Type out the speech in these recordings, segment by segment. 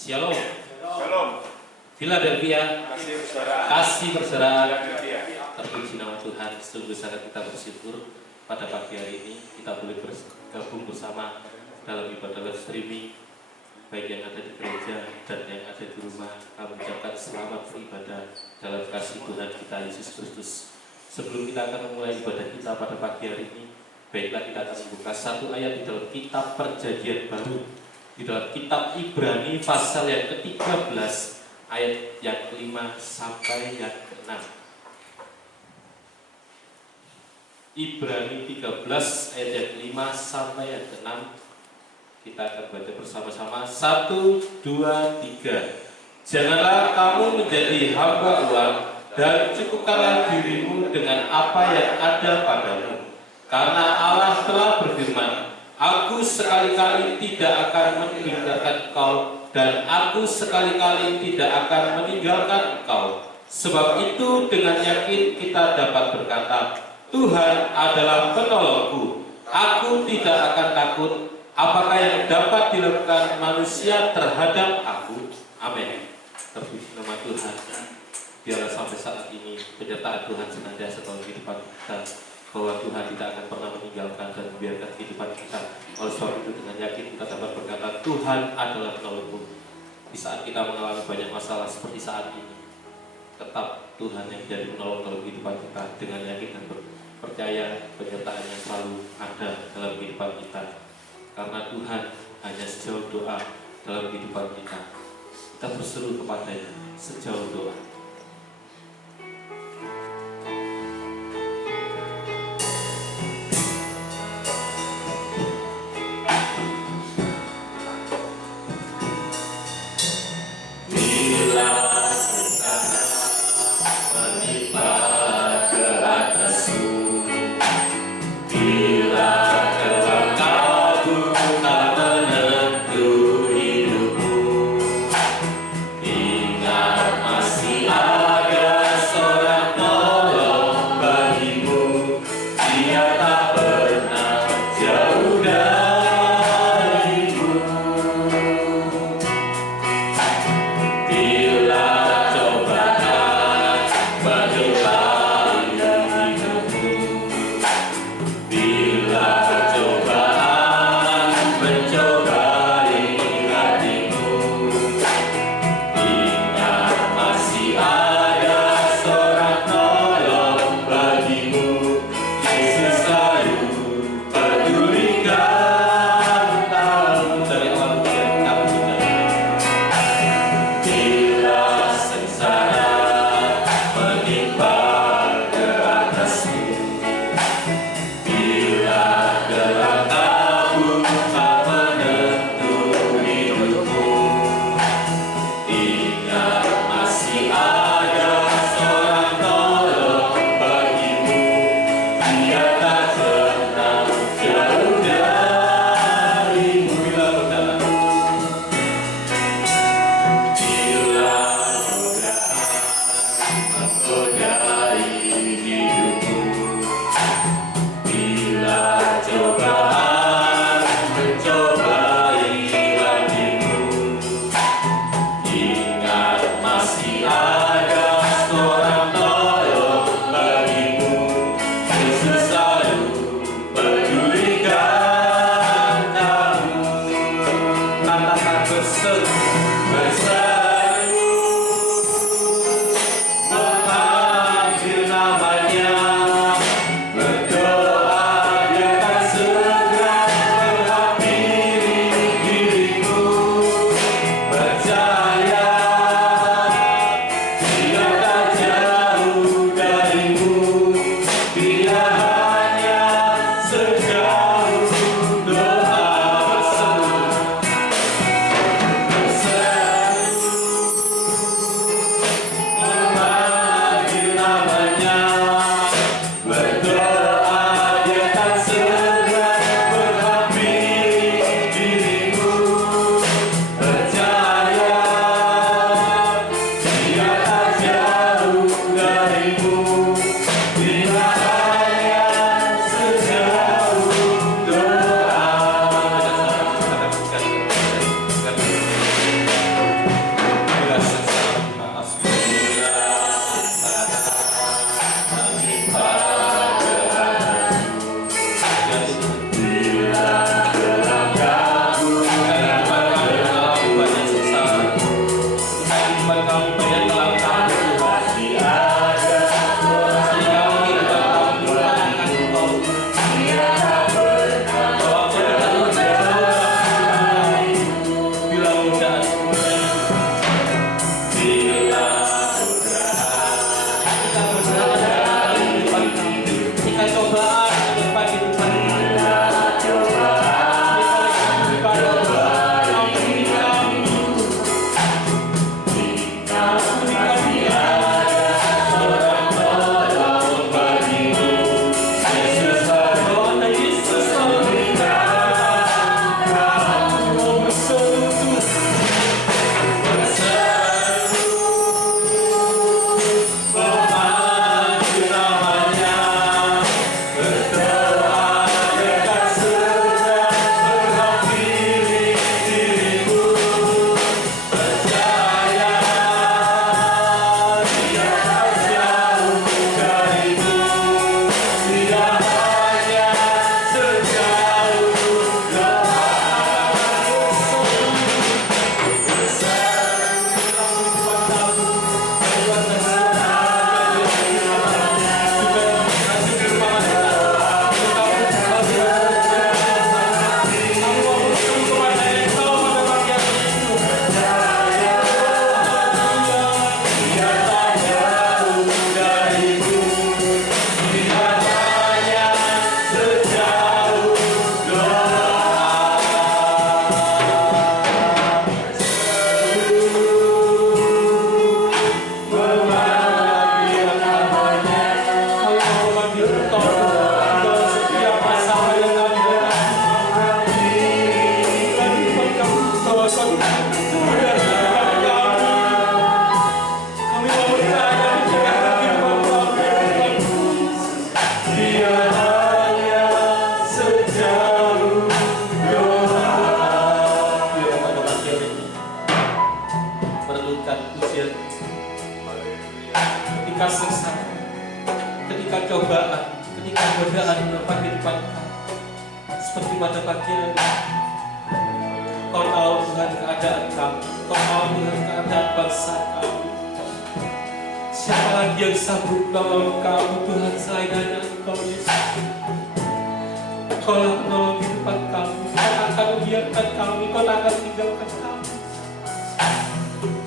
Shalom. Shalom. Philadelphia. Kasih persaudaraan. Terpuji nama Tuhan. Sungguh sangat kita bersyukur pada pagi hari ini kita boleh bergabung bersama dalam ibadah live streaming, baik yang ada di gereja dan yang ada di rumah. Kami ucapkan selamat beribadah dalam kasih Tuhan kita Yesus Kristus. Sebelum kita akan memulai ibadah kita pada pagi hari ini, baiklah kita akan membuka satu ayat di dalam kitab Perjanjian Baru, di dalam kitab Ibrani pasal yang ke-13 ayat yang ke-5 sampai yang ke-6. Ibrani 13 ayat yang ke-5 sampai yang ke-6. Kita akan baca bersama-sama. 1, 2, 3. Janganlah kamu menjadi hamba uang, dan cukupkanlah dirimu dengan apa yang ada padamu. Karena Allah telah berfirman, Aku sekali-kali tidak akan meninggalkan engkau, dan aku sekali-kali tidak akan meninggalkan engkau. Sebab itu dengan yakin kita dapat berkata, Tuhan adalah penolongku, aku tidak akan takut. Apakah yang dapat dilakukan manusia terhadap aku? Amin. Terpuji nama Tuhan. Biarlah sampai saat ini penyertaan Tuhan senantiasa dalam kehidupan kita, bahwa Tuhan tidak akan pernah meninggalkan dan membiarkan kehidupan kita. Oleh sebab itu dengan yakin kita dapat berkata, Tuhan adalah penolongku. Di saat kita mengalami banyak masalah seperti saat ini, tetap Tuhan yang jadi penolong dalam kehidupan kita. Dengan yakin dan percaya penyertaan yang selalu ada dalam kehidupan kita. Karena Tuhan hanya sejauh doa dalam kehidupan kita. Kita berseru kepadanya sejauh doa.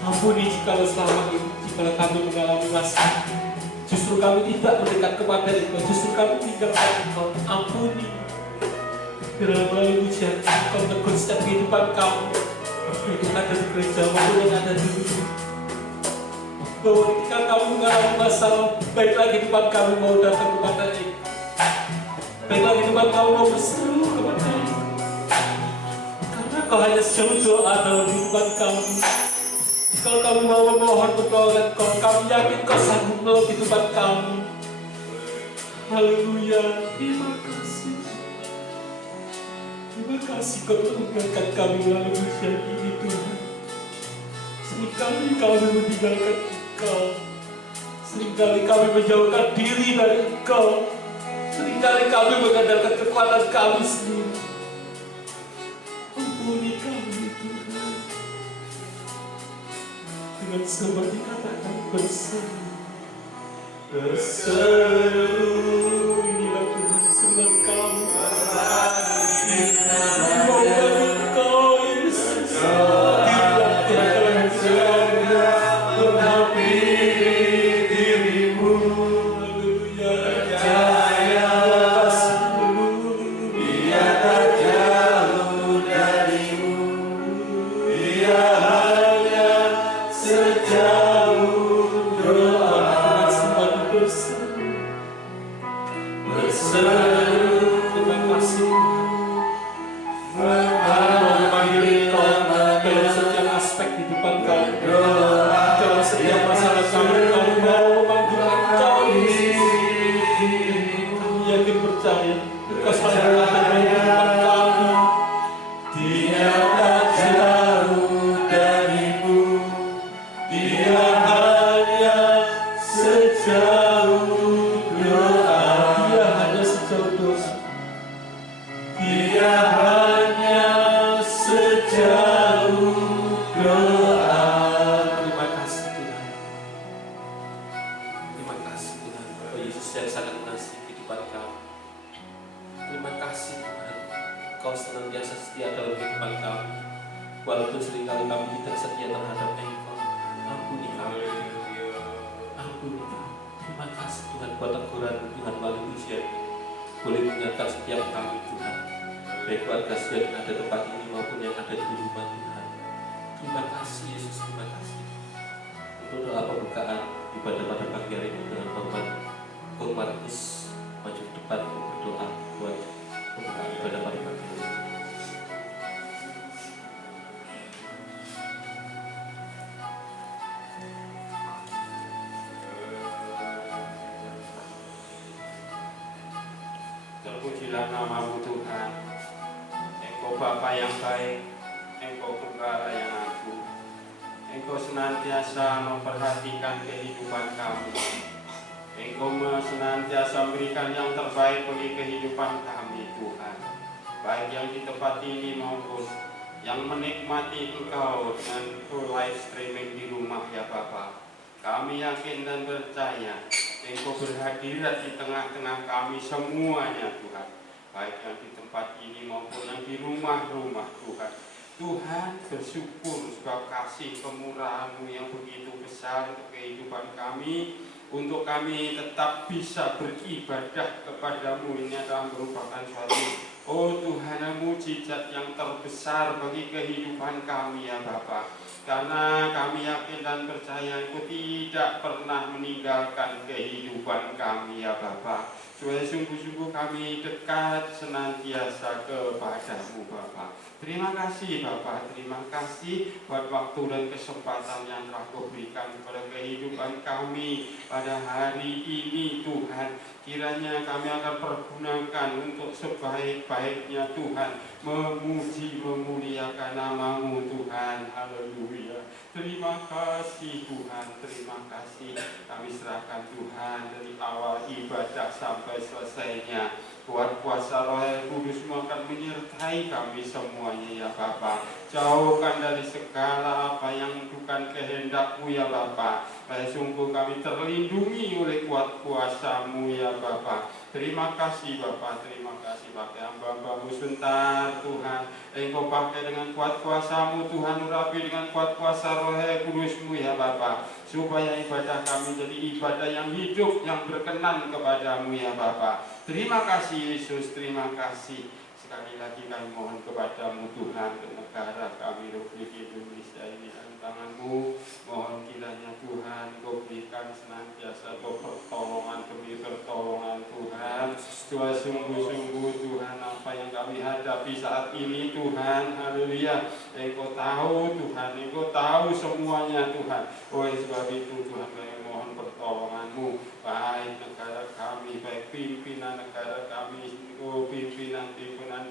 Ampuni jikalau selama ini, jikalau kami mengalami masalah, justru kami tidak mendekat kepada Engkau, justru kami tinggalkan Engkau. Ampuni. Biarlah melalui ujian Engkau tegur setiap kehidupan kami, baik yang ada di gereja maupun yang ada di rumah. Bahwa ketika kami mengalami masalah, baiklah kehidupan kami mau datang kepada Engkau, baiklah kehidupan kami mau berseru kepada Engkau, karena Kau hanya sejauh doa dalam kehidupan kami. Kalau kami mau memohon pertolongan Kau, kami yakin Kau sanggup menolong kehidupan kami. Haleluya. Terima kasih. Terima kasih Kau telah mengangkat kami melalui ujian ini, Tuhan. Seringkali kami meninggalkan Engkau, seringkali kami menjauhkan diri dari Engkau, seringkali kami mengandalkan kekuatan kami sendiri. Ampuni kami, Tuhan. Dengan seperti katakan berseru, berseru, inilah Tuhan sebab kami memohon Engkau, Yesus. Dirilah Tuhan dalam menghampiri dirimu. Haleluya. Percaya Dia tak jauh darimu, Dia hanya sejauh doa. Berseru, terima kasih. Kami memanggil Engkau dalam setiap aspek kehidupan kami, dalam setiap masalah kami. Kami mau memanggil Engkau, Yesus. Kami yakin percaya Engkau selalu ada dalam kehidupan kami. Dia tak jauh darimu, Dia hanya sejauh doa. Dia hanya sejauh doa. Dia hanya sejauh doa. Terima kasih Tuhan. Terima kasih Tuhan. Oh Yesus yang sangat mengasihi kehidupan kami. Terima kasih Tuhan. Kau senantiasa setia dalam kehidupan kami. Walaupun seringkali kami tidak setia terhadap Engkau. Ampuni kami. Ampuni kami. Terima kasih Tuhan buat teguran Tuhan melalui ujian ini. Boleh mengingatkan setiap kami Tuhan, baik warga yang ada tempat ini maupun yang ada di rumah Tuhan. Terima kasih Yesus, terima kasih. Untuk doa pembukaan ibadah pada pagi hari ini dengan hormat Kong Markus maju ke depan untuk berdoa buat pembukaan ibadah pada pagi hari ini. Terpujilah nama-Mu Tuhan. Engkau Bapa yang baik, Engkau Gembala yang agung. Engkau senantiasa memperhatikan kehidupan kami. Engkau senantiasa memberikan yang terbaik bagi kehidupan kami Tuhan. Baik yang di tempat ini maupun yang menikmati Engkau dengan live streaming di rumah ya Bapa. Kami yakin dan percaya Engkau berhadirat di tengah-tengah kami semuanya Tuhan, baik yang di tempat ini maupun yang di rumah-rumah Tuhan. Tuhan bersyukur sebab kasih kemurahan-Mu yang begitu besar untuk kehidupan kami, untuk kami tetap bisa beribadah kepada-Mu. Ini adalah merupakan suatu, oh Tuhan, mujizat yang terbesar bagi kehidupan kami ya Bapa. Karena kami yakin dan dan percaya Engkau tidak pernah meninggalkan kehidupan kami ya Bapa. Supaya sungguh-sungguh kami dekat senantiasa kepadamu Bapa. Terima kasih Bapa, terima kasih buat waktu dan kesempatan yang telah Kau berikan kepada kehidupan kami pada hari ini Tuhan. Kiranya kami akan pergunakan untuk sebaik-baiknya Tuhan, memuji, memuliakan nama-Mu Tuhan. Haleluya. Terima kasih Tuhan, terima kasih. Kami serahkan Tuhan dari awal ibadah sampai selesainya. Kuat kuasa Roh Kudus akan menyertai kami semuanya ya Bapa. Jauhkan dari segala apa yang bukan kehendak-Mu ya Bapa. Sungguh kami terlindungi oleh kuat kuasa-Mu ya Bapa. Terima kasih Bapa, terima kasih. Pakai hamba-hamba-Mu sebentar Tuhan. Engkau pakai dengan kuat kuasa-Mu Tuhan, urapi dengan kuat kuasa Roh Kudus-Mu ya Bapa. Supaya ibadah kami jadi ibadah yang hidup, yang berkenan kepadamu ya Bapa. Terima kasih Yesus, terima kasih. Sekali lagi kami mohon kepadamu Tuhan, ke negara kami Republik Indonesia ini dalam tangan-Mu. Mohon kiranya Tuhan Kau berikan senantiasa Kau pertolongan demi pertolongan Tuhan. Tuhan sungguh-sungguh Tuhan apa yang kami hadapi saat ini Tuhan. Haleluya. Engkau tahu Tuhan, Engkau tahu semuanya Tuhan. Oleh sebab itu Tuhan kami mohon pertolongan-Mu. Baik negara kami, baik pimpinan negara kami, pimpinan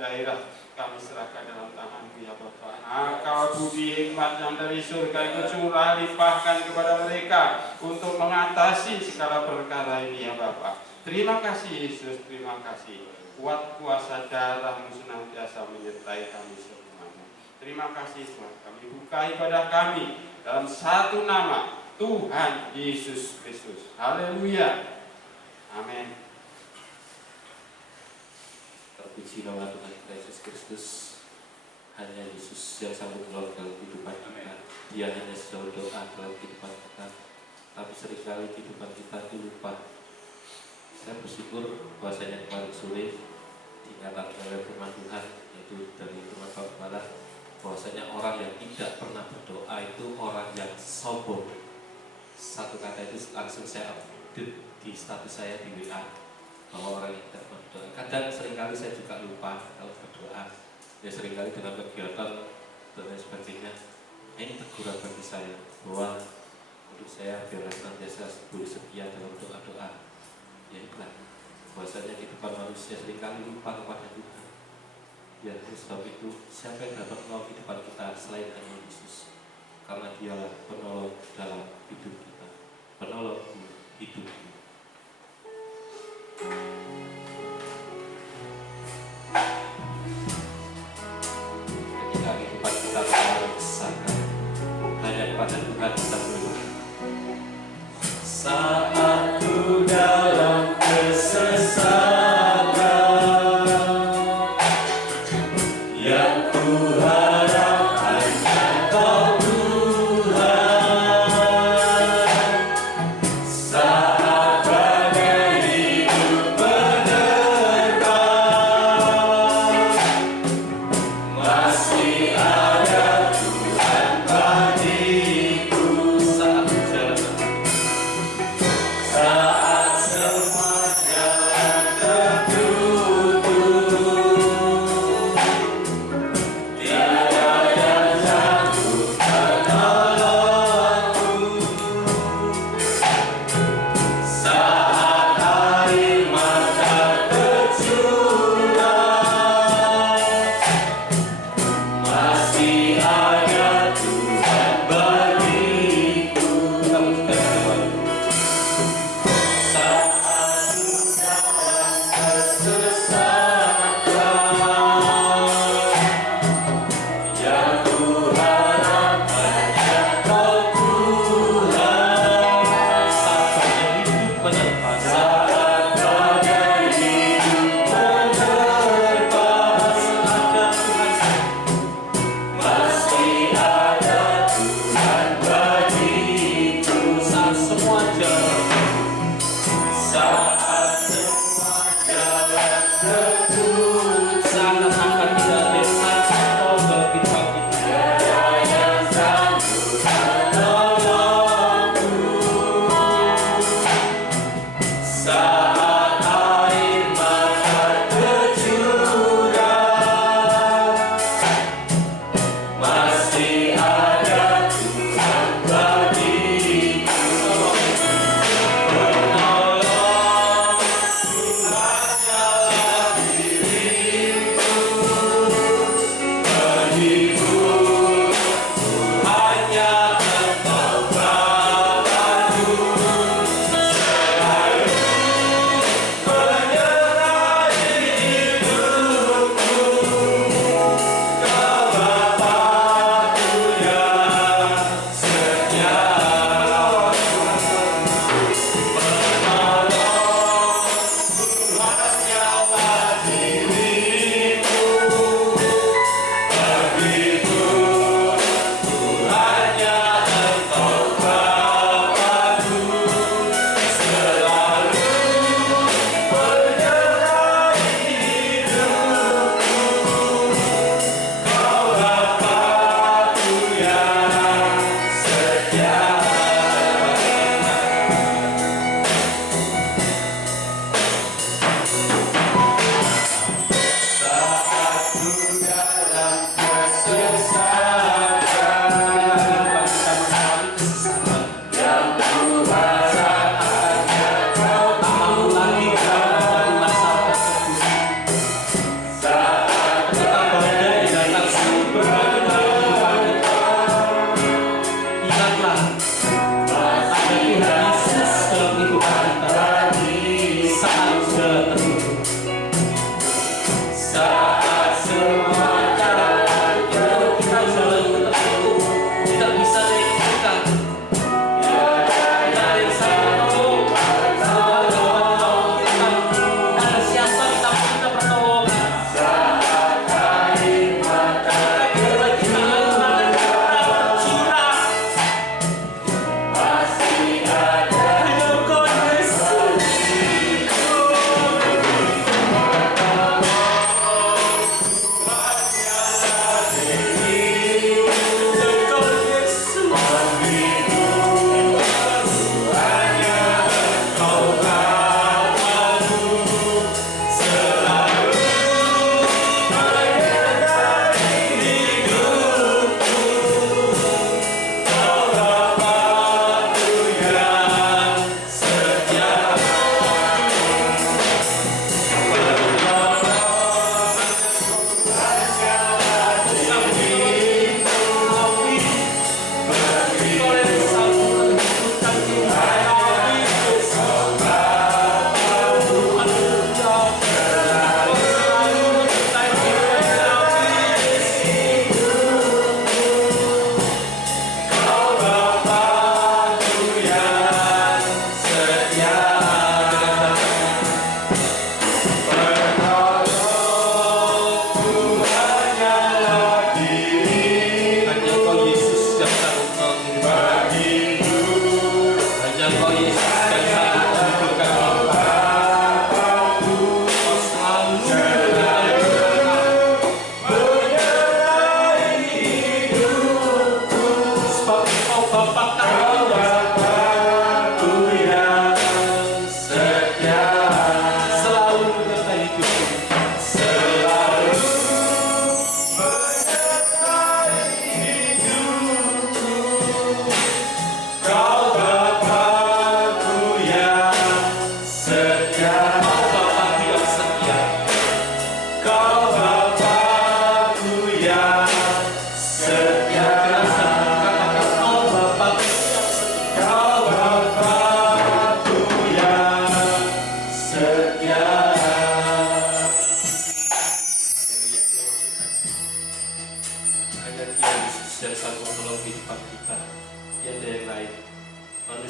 daerah, kami serahkan dalam tangan-Mu ya Bapa. Akal budi hikmat yang dari surga itu curah limpahkan kepada mereka untuk mengatasi segala perkara ini ya Bapa. Terima kasih Yesus, terima kasih. Kuat kuasa darah-Mu senantiasa menyertai kami semuanya. Terima kasih Tuhan. Kami buka ibadah kami dalam satu nama, Tuhan Yesus Kristus. Haleluya. Amin. Terpuji nama Tuhan Yesus Kristus. Hanya Yesus yang sanggup menolong dalam kehidupan kita. Dia hanya selalu doa dalam kehidupan kita. Tapi seringkali kehidupan kita itu lupa. Saya bersyukur bahwasanya kemarin sore dinyatakan oleh firman Tuhan, yaitu dari firman Pak Kepala, bahwasanya orang yang tidak pernah berdoa itu orang yang sombong. Satu kata itu langsung saya update di status saya di WA, bahwa orang yang tidak berdoa. Kadang seringkali saya juga lupa kalau berdoa. Ya seringkali dengan kegiatan dan lain sebagainya. Ini teguran bagi saya bahwa untuk saya biar senantiasa boleh setia dalam doa-doa. Ya itulah bahwasanya kehidupan manusia seringkali lupa kepada Tuhan. Ya sebab itu siapa yang dapat menolong kehidupan kita selain hanya Yesus? Karena Dialah penolong dalam hidup kita, penolong hidup kita. Ketika kehidupan kita terlalu besar, hanya kepada Tuhan kita berdoa. Saat ku dalam kesesatan, yang ku harap hanya Kau Tuhan. Saat badai hidup menerpa, masih ada Tuhan bagiku.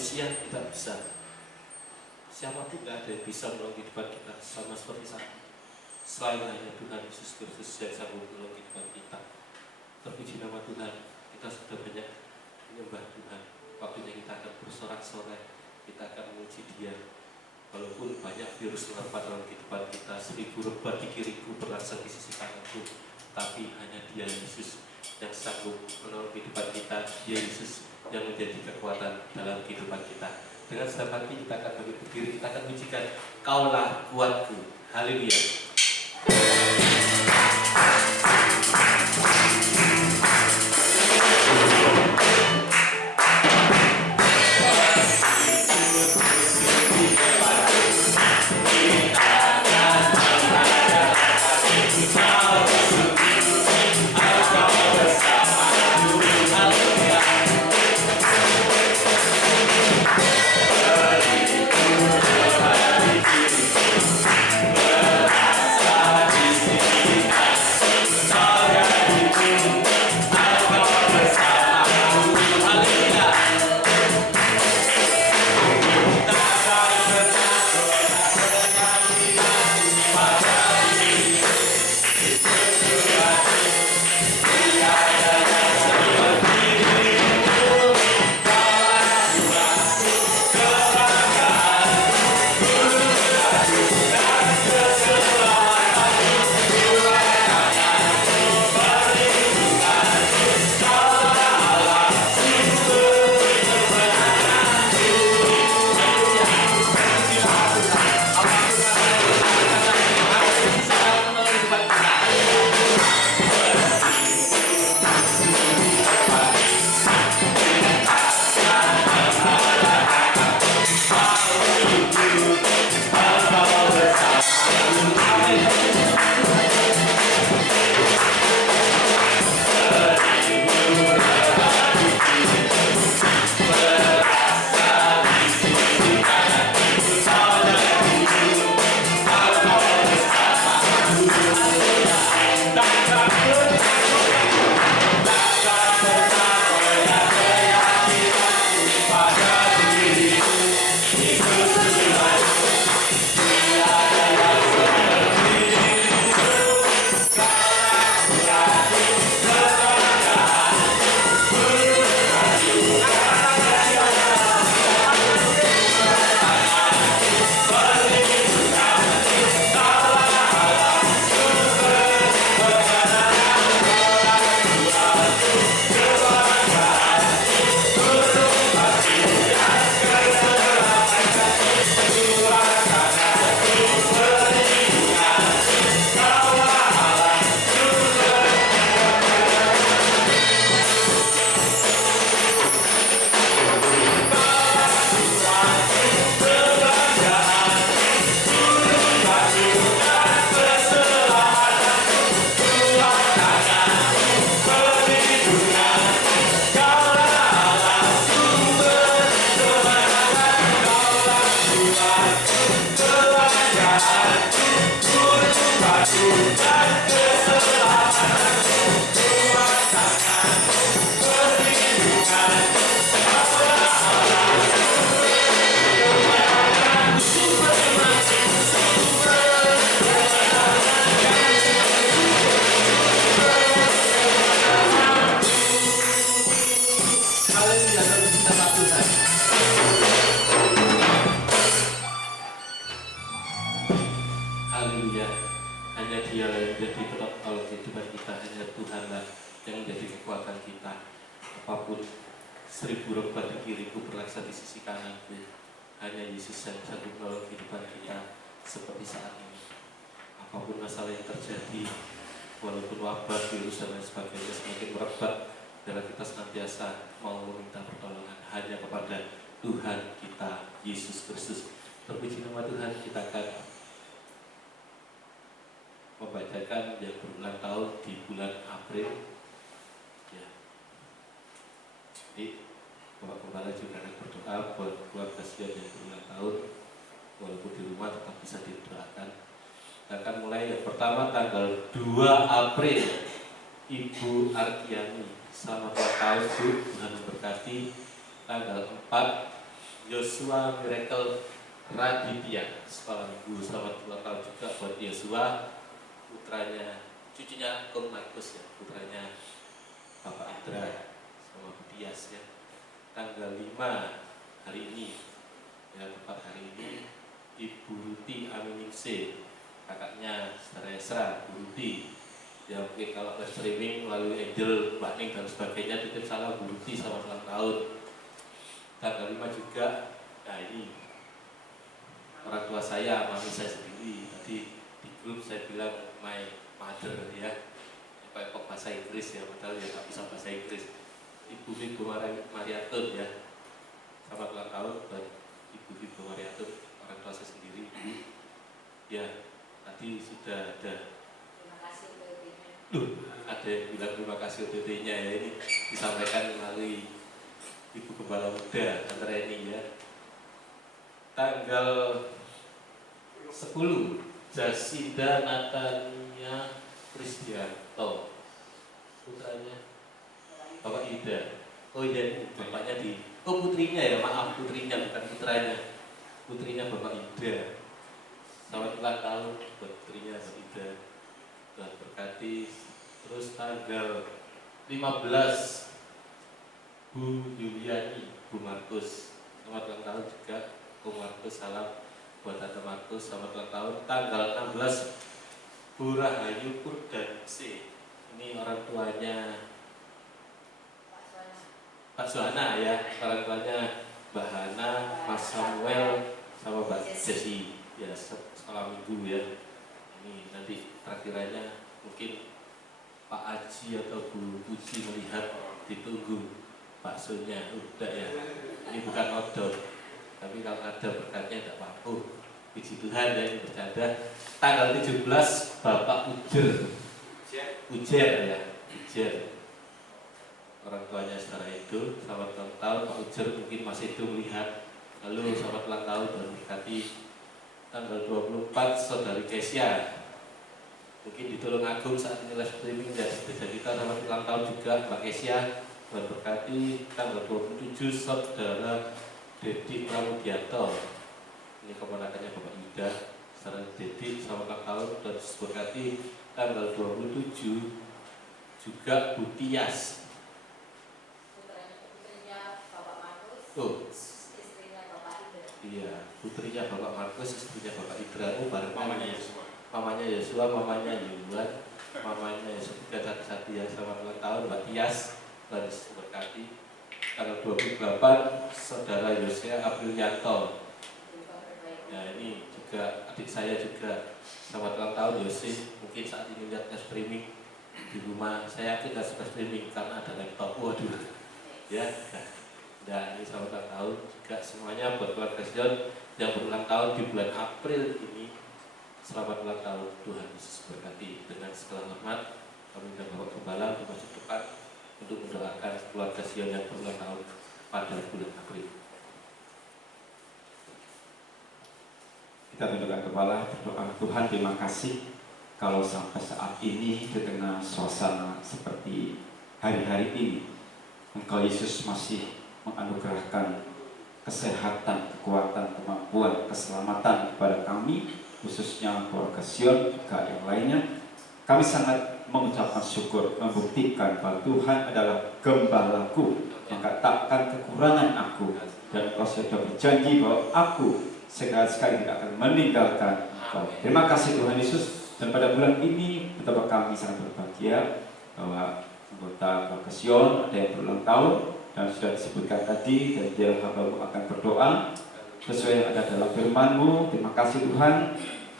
manusia tidak bisa. Siapapun tidak ada yang bisa menolong kehidupan kita sama seperti saat ini. Selain hanya Tuhan Yesus Kristus yang sanggup menolong kehidupan kita. Terpuji nama Tuhan, kita sudah banyak menyembah Tuhan. Waktunya kita akan bersorak-sorai, kita akan memuji Dia. Walaupun banyak virus menerpa dalam kehidupan kita, 1000 rebah di kiriku, berasa di sisi kananku, tapi hanya Dia Yesus yang sanggup menolong kehidupan kita. Dia Yesus yang menjadi kekuatan dalam kehidupan kita. Dengan senang hati kita akan bangkit berdiri, kita akan pujikan Kaulah kuatku. Haleluya. Haleluya. Hanya Dialah yang menjadi penopang kehidupan kita, hanya Tuhanlah yang menjadi kekuatan kita. Apapun 1000 rebah di kiriku, berlaksa di sisi kananku, hanya Yesus yang sanggup menolong kehidupan kita seperti saat ini. Apapun masalah yang terjadi, walaupun wabah, virus dan lain sebagainya semakin merebak, adalah kita senantiasa mau meminta pertolongan hanya kepada Tuhan kita Yesus Kristus. Terpuji nama Tuhan. Kita akan membacakan yang berulang tahun di bulan April. Ya. Jadi Bapak Gembala juga akan berdoa buat keluarga sekalian yang berulang tahun, walaupun di rumah tetap bisa didoakan. Kita akan mulai yang pertama tanggal 2 April, Ibu Arkiani. Selamat ulang tahun Bu, Tuhan memberkati. Tanggal 4 Yosua Miracle Raditya, sekolah minggu. Selamat ulang tahun juga buat Yosua, putranya, cucunya Om Markus ya, putranya Bapak Indra sama Bu Tias ya. Tanggal 5 hari ini, ya tepat hari ini, Ibu Ruti Aminingse, kakaknya Saudara Esra, Bu Ruti. Ya mungkin kalau live streaming melalui Angel, Mbak Ning dan sebagainya, titip salam Bu Ruti, selamat ulang tahun. Tanggal 5 juga, nah ini orang tua saya, mami saya sendiri. Tadi di grup saya bilang my mother ya, pakai bahasa Inggris ya, padahal ya nggak bisa bahasa Inggris. Ibu Mariatun ya, selamat ulang tahun buat Ibu Mariatun, orang tua saya sendiri. Ya, tadi sudah ada. Terima kasih UPT-nya. Ada yang bilang terima kasih UPT-nya ya, ini disampaikan melalui Ibu Gembala Muda antara ini ya. Tanggal 10 Jasinda Natania Kristianto, putranya Bapak Ida. Oh iya, bapaknya putrinya ya, maaf, putrinya bukan putranya, putrinya Bapak Ida. Selamat ulang tahun buat putrinya Bapak Ida, Tuhan berkati. Terus tanggal 15 Bu Yuliani, Bu Markus, selamat ulang tahun juga. Bu Markus, salam buat Tante Markus, selamat ulang tahun. Tanggal 16 Bu Rahayu Purdanse, ini orang tuanya Pak Suhana ya, orang tuanya Mbak Hana, Mas Samuel, sama Mbak Jesi ya, sekolah minggu ya. Ini nanti terakhirannya mungkin Pak Aji atau Bu Puji melihat, ditunggu baksonya udah ya. Ini bukan odol, tapi kalau ada berkatnya tidak apa-apa. Puji Tuhan ya, ini bercanda. Tanggal 17 Bapak Ujer ya, Ujer, orang tuanya Saudara Edo, selamat ulang tahun Pak Ujer, mungkin masih itu melihat. Lalu selamat ulang tahun dan berkati. Tanggal 24 Saudari Kesia, mungkin di Tulungagung saat ini live streaming dan desa kita, selamat ulang tahun juga Mbak Kesia, dan berkati. Tanggal 27 Saudara Dedi Pramudianto, ini keponakannya Bapak Yuda, Saudara Dedi, selamat ulang tahun dan berkati. Tanggal 27 juga Bu Tias, Putrinya Bapak Markus, istrinya Bapak Indra. iya, putrinya Bapak Markus, istrinya Bapak Indra. Oh, bareng Mamanya Yosua. mamanya Yosua, mamanya Yulan, mamanya Yosua, tiga satu ya. Selamat ulang tahun Mbak Tias, dan berkati. Tanggal 28 Saudara Yosea Aprilianto. Nah ini juga adik saya juga, selamat ulang tahun Yose. Mungkin saat ini lihat streaming di rumah, saya yakin nggak suka streaming karena ada laptop. Waduh ya. Nah ini selamat ulang tahun juga semuanya buat keluarga Sion yang berulang tahun di bulan April ini. Selamat ulang tahun, Tuhan Yesus berkati. Dengan segala hormat kami dan Bapak Gembala di masjid depan untuk mendoakan keluarga Sion yang berulang tahun pada bulan April. Kita tundukkan kepala, berdoa. Tuhan, terima kasih kalau sampai saat ini di tengah suasana seperti hari-hari ini, Engkau Yesus masih menganugerahkan kesehatan, kekuatan, kemampuan, keselamatan kepada kami, khususnya keluarga Sion juga yang lainnya. Kami sangat mengucapkan syukur, membuktikan bahwa Tuhan adalah gembalaku, maka takkan kekurangan aku, dan Engkau sudah berjanji bahwa aku sekali-sekali tidak akan meninggalkan Engkau. Terima kasih Tuhan Yesus. Dan pada bulan ini betapa kami sangat berbahagia bahwa anggota keluarga Sion ada yang berulang tahun, dan sudah disebutkan tadi, dan dia hamba-Mu akan berdoa sesuai yang ada dalam firman-Mu. Terima kasih Tuhan.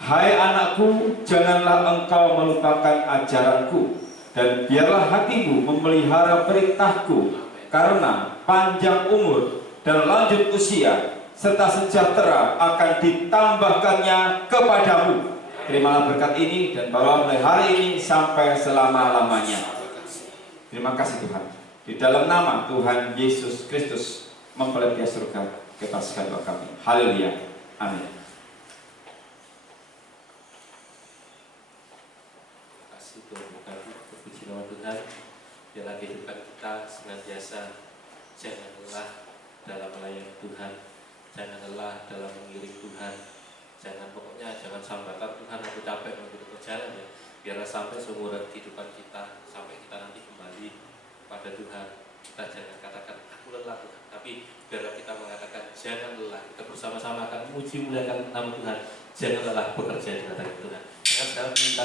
Hai anakku, janganlah engkau melupakan ajaranku, dan biarlah hatimu memelihara perintahku, karena panjang umur dan lanjut usia serta sejahtera akan ditambahkannya kepadamu. Terimalah berkat ini dan bawa mulai hari ini sampai selama-lamanya. Terima kasih Tuhan. Di dalam nama Tuhan Yesus Kristus mempelai surga, kepaskan doa kami. Haleluya. Amin. Terima kasih Tuhan berkati, terpuji nama Tuhan. Biarlah kehidupan kita senantiasa jangan lelah dalam melayani Tuhan, jangan lelah dalam mengiring Tuhan. Pokoknya jangan sambatkan Tuhan aku capek mau berjalan ya. Biarlah sampai seumuran kehidupan kita, sampai kita nanti kembali pada Tuhan, kita jangan katakan aku lelah Tuhan, tapi biarlah kita mengatakan jangan lelah. Kita bersama-sama akan memuji muliakan nama Tuhan. Jangan lelah bekerja di hadapan Tuhan. Kita sekarang minta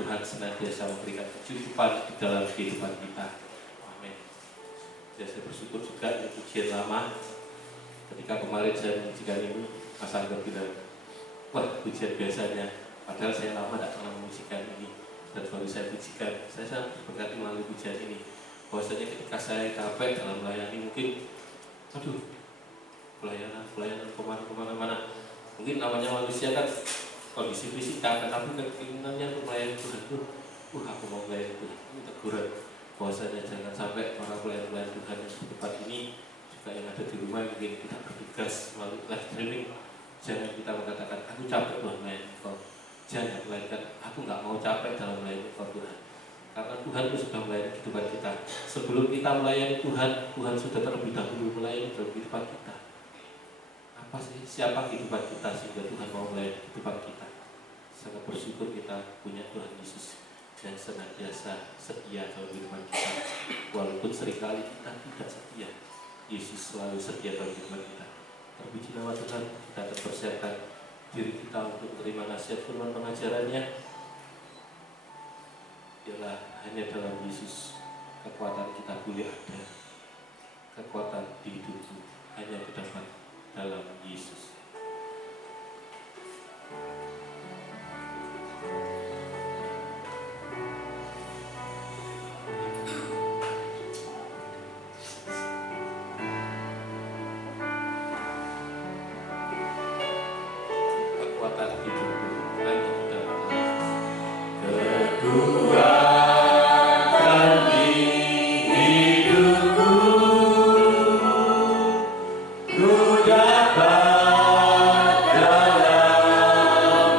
Tuhan senantiasa memberikan kecukupan di dalam kehidupan kita. Amin. Ya, saya bersyukur juga di pujian lama. Ketika kemarin saya mengujikan ini, Mas Angga bilang, wah pujian biasanya, padahal saya lama tidak pernah mengujikan ini, dan baru saya pujikan. Saya sangat berberkati melalui pujian ini. Bahwasanya ketika saya capek dalam melayani, mungkin, aduh, pelayanan kemana-mana. Mungkin namanya manusia kan kondisi fisik capek, tapi keinginannya untuk melayani Tuhan tuh, aku mau melayani Tuhan. Ini teguran bahwasanya jangan sampai para pelayan Tuhan yang di tempat ini, juga yang ada di rumah mungkin kita bertugas melalui live streaming, jangan kita mengatakan aku capek Tuhan melayani Engkau. Jangan, melainkan aku nggak mau capek dalam melayani Engkau Tuhan, karena Tuhan itu sudah melayani kehidupan kita. Sebelum kita melayani Tuhan, Tuhan sudah terlebih dahulu melayani dalam kehidupan kita. Apa sih, siapa kehidupan kita sehingga Tuhan mau melayani kehidupan kita? Sangat bersyukur kita punya Tuhan Yesus yang senantiasa setia dalam kehidupan kita. Walaupun seringkali kita tidak setia, Yesus selalu setia dalam kehidupan kita. Terpuji nama Tuhan, kita akan persiapkan diri kita untuk menerima nasihat firman pengajarannya. Ialah hanya dalam Yesus kekuatan kita boleh ada. Kekuatan di hidupku hanya terdapat dalam Yesus. Kekuatan hidupku hanya terdapat kekuatan di hidupku, ku dapat dalam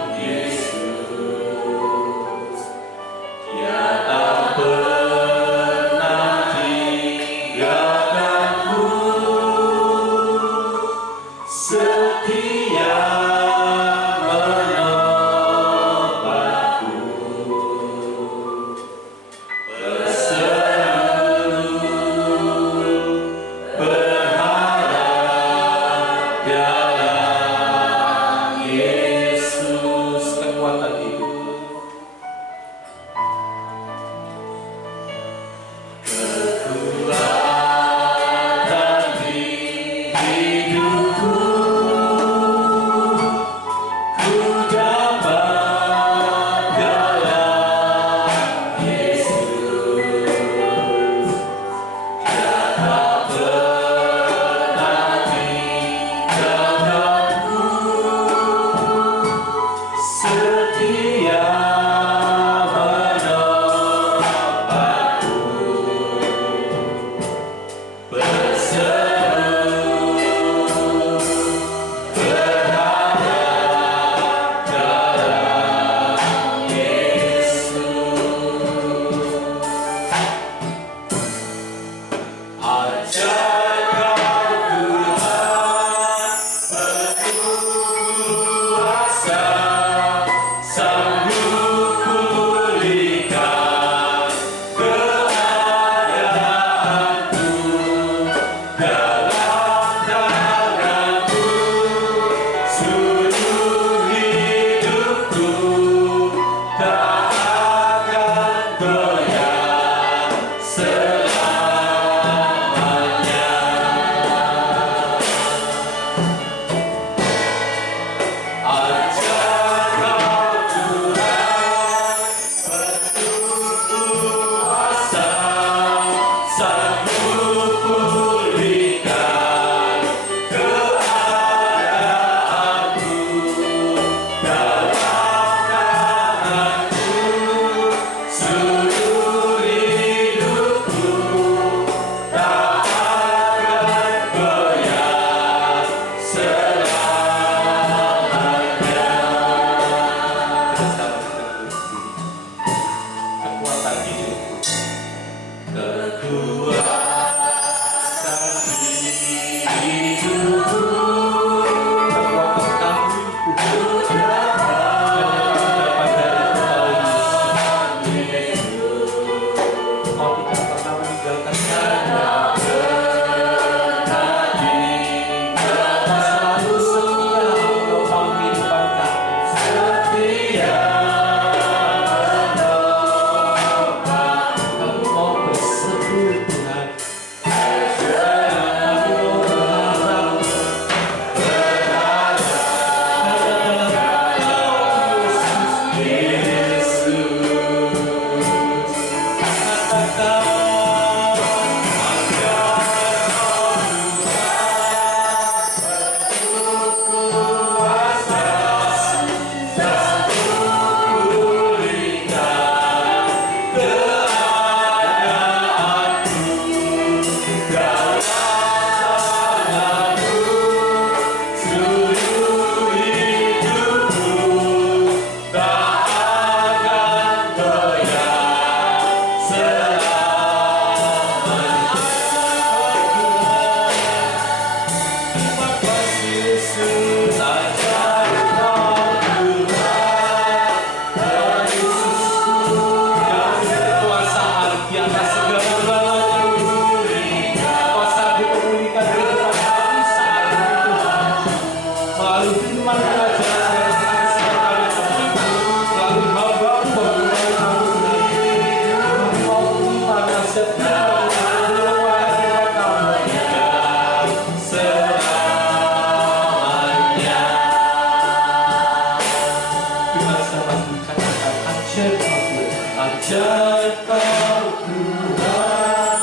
Ajar kau Tuhan.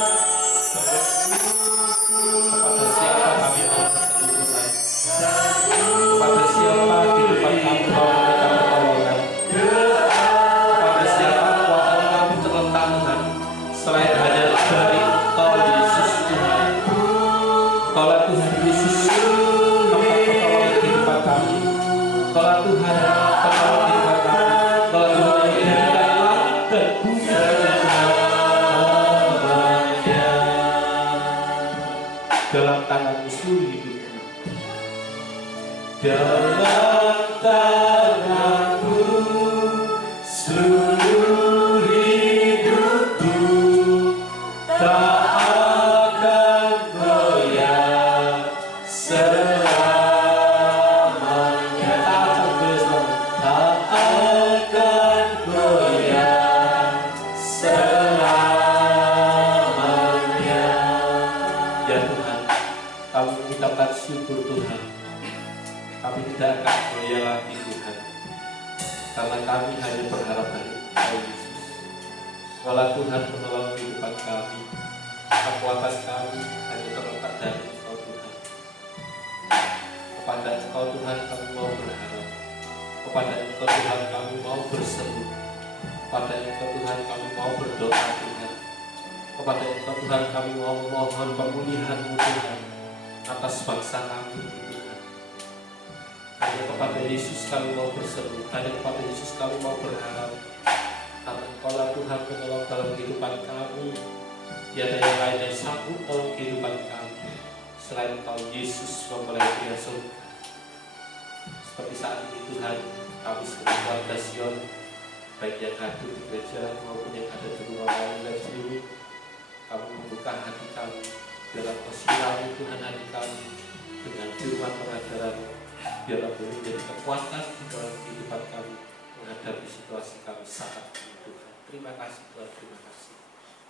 Kepada siapa kami mau berseru Tuhan? Kepada siapa kehidupan kami mau meminta pertolongan? Kepada siapa kekuatan kami terletak Tuhan? Selain hanya dari Engkau Yesus Tuhan. Kaulah Tuhan Yesus, tempat pertolongan kehidupan kami. Kaulah Tuhan penolong kehidupan kami. Kaulah Tuhan yang menjadikan langit dan bumi dalam tangan-Mu seluruh hidupku. Dalam tangan-Mu seluruh hidupku, tak akan goyah selamanya. Tak akan goyah selamanya. Ya Tuhan, kami mengucapkan syukur Tuhan. Kami tidak akan goyah lagi Tuhan, karena kami hanya berharap dari Engkau Yesus. Walau Tuhan menolong kehidupan kami, kekuatan kami hanya terletak dari Engkau Tuhan. Kepada Engkau Tuhan kami mau berharap. Kepada Engkau Tuhan kami mau berseru. Kepada Engkau Tuhan kami mau berdoa Tuhan. Kepada Engkau Tuhan kami mau memohon pemulihan-Mu Tuhan atas bangsa kami Tuhan. Hanya kepada Yesus kami mau berseru. Hanya kepada Yesus kami mau berharap. Karena Engkaulah Tuhan penolong dalam kehidupan kami. Tiada yang lain yang sanggup menolong kehidupan kami selain Engkau Yesus mempelai pria surga. Seperti saat ini Tuhan, kami sebagai keluarga Sion, baik yang hadir di gereja maupun yang ada di rumah kami dan sendiri, kami membuka hati kami dalam persilangan Tuhan hati kami dengan firman pengajaran, biarlah boleh menjadi kekuatan di dalam kehidupan kami menghadapi situasi kami saat ini Tuhan. Terima kasih Tuhan, terima kasih.